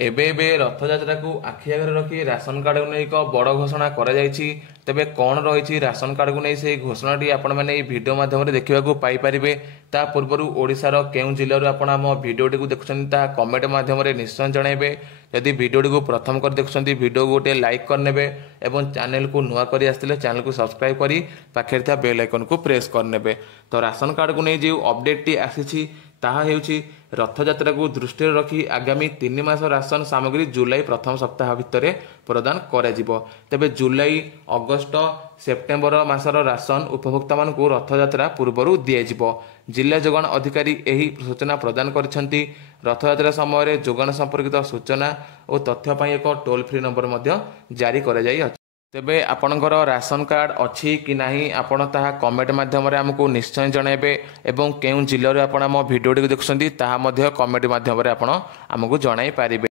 एबे एबे रथयात्रा को आखि आगे रखी राशन कार्ड को नहीं एक बड़ घोषणा करा जायछि। तेबे कौन रही राशन कार्ड को नहीं से घोषणाटी आपण मैंने भिडियो माध्यम देखा पाइपर। ता पूर्व ओडिशार केउं जिल्लारू आपण आम भिडियोटी को देखुछन ता कमेंट माध्यम निश्चय जनइबे। यदि भिडियोटी को प्रथम कर देखुछन भिडियो को गोटे लाइक करनेबे एवं चैनल को नुआ करी आसले चैनल को सब्सक्राइब करी पाखे था बेल आइकन को प्रेस करनेबे। तो राशन कार्ड को नहीं जो अपडेट आसी ताहा हेउछि रथयात्रा को दृष्टि रखी आगामी 3 मास राशन सामग्री जुलाई प्रथम सप्ताह भितर प्रदान करा जिवो। तेबे जुलाई अगस्त सेप्टेम्बर मासर राशन उपभोक्ता मान को रथयात्रा पूर्व दिया। जिला जोगाण अधिकारी यही सूचना प्रदान करिसेंती। रथयात्रा समय जोगाण संपर्कित सूचना और तथ्य पाई एक टोल फ्री नंबर मध्य जारी करा जाई अछि। तेबे आपणकर राशन कार्ड अच्छी कि नहीं आपण ताहा कमेंट माध्यम आमको निश्चय जनइबे एवं केउं जिल्लारू आपण आम भिडियोटी देखुछंती ताहा मध्य कमेंट माध्यम आमको जणाई पारिबे।